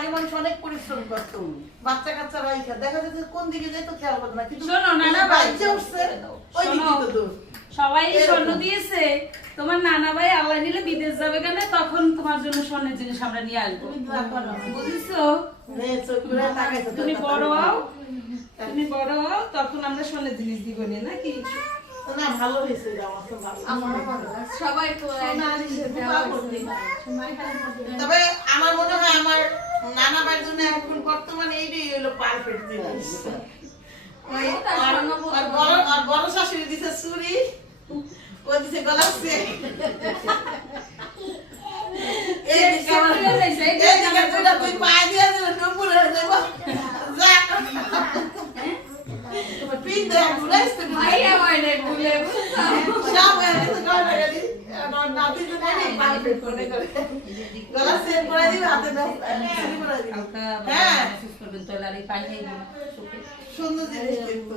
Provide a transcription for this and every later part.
আগে মানুষ অনেক পরিশ্রম করতো, বাচ্চা কাচ্চা রাইখা দেখা যাচ্ছে কোন দিকে যেত খেয়াল করতো না, কিন্তু শোনো নানা বাইচে উঠছে ওই দিকে তো দৌড়। সবাই স্বর্ণ দিয়েছে, তোমার নানা ভাই আল্লাহ নিলে বিদেশ যাবে কেন, তখন তোমার জন্য স্বর্ণের জিনিস আমরা নিয়ে আসবো, বুঝেছো? তুমি বড় হও, তুমি বড় হও, তখন আমরা স্বর্ণের জিনিস দিব নাকি? না ভালো হয়েছে, আমার তো ভালো। সবাই তো তবে আমার মনে হয় আমার নানা ভাইয়ের জন্য এখন বর্তমানে এইটাই হলো পারফেক্ট জিনিস। ওই আর বড় শাশুড়ি দিছে চুড়ি, ও দিছে গলার চেন। এই দিকে দুইটা তুই পায়ে দিয়ে দিলে নুপুর হয়ে যাবো। যা পিন দেয় ঘুরাইছে ভাইয়া মাইনে ভুলে সব হয়ে গেছে গলা গেলি নাতি তো নেই পারফেক্ট করে করে গলা চেন করে দিবে হাতে চুড়ি করে দিবে। হ্যাঁ মেসেজ করবেন তো আর এই পানি নেই সুখে সুন্দর জিনিস কিন্তু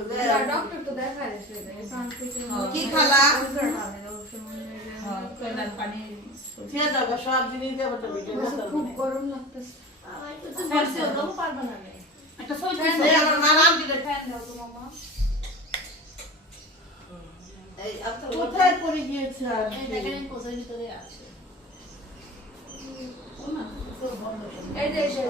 ডক্টর তো দেখায় কি খালা কয়লার পানি ছেড়ে দাও সব জিনিস দেবো তো খুব গরম লাগতেছে একটা সই এই আমার মালা দিলে ফ্যান দাও তো মামা কোথায় পড়ে গিয়েছে আর এই দেখেন কোথায় ভিতরে আছে ও না এই যে